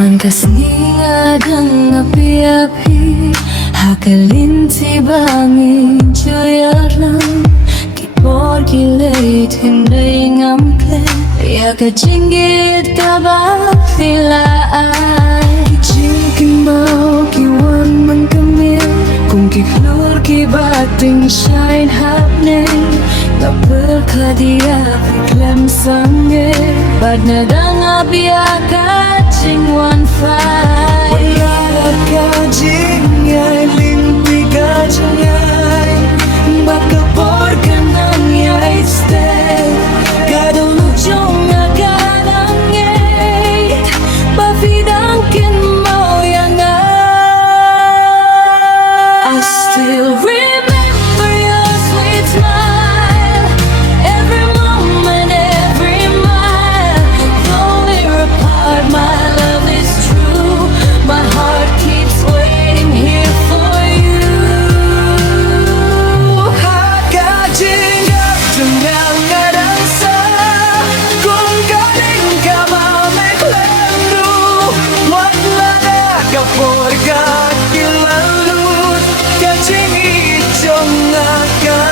Mangkasningadang api-api Hakalinti bangin joyaran Kipor gilit hindai ngample Ya kajinggit kabafilaan Kijingkin mau kiwan mengkemil Kung kiklur kibating shine hapning Ngapelkadia piklem sange Badnadang abiaka jing one fight Wala ka jingay limpi ka jingay Baka por ka nang yay stay Kadulu jong akanang yay Bafidangkin mo yang I still remember your sweet smile Every moment, every mile Though we're apart, my love is true My heart keeps waiting here for you Haka jingap dengan ngadangsa Kung galing ka mameklendu Wala na kapor ka kilalut Kajingi jong akan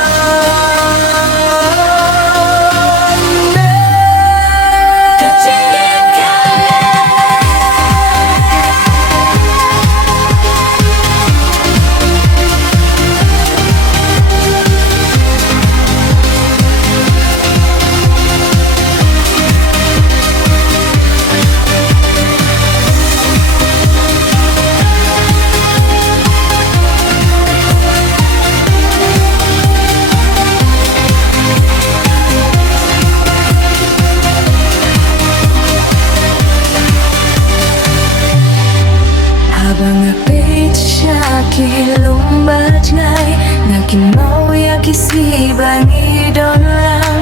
Habang apit siya kilumbat ngay Nakin mau ya kisiban idon lang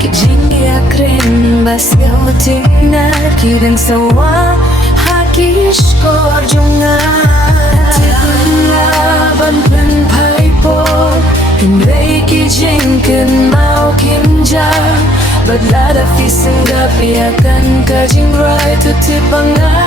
Kijingi akrin bas gautinat Kidang sawa hakish kor jungat Tipun laban pen paipo Hindai kijingkin mau kinja Badlada fisenggap iakan kajing rai tutip pangai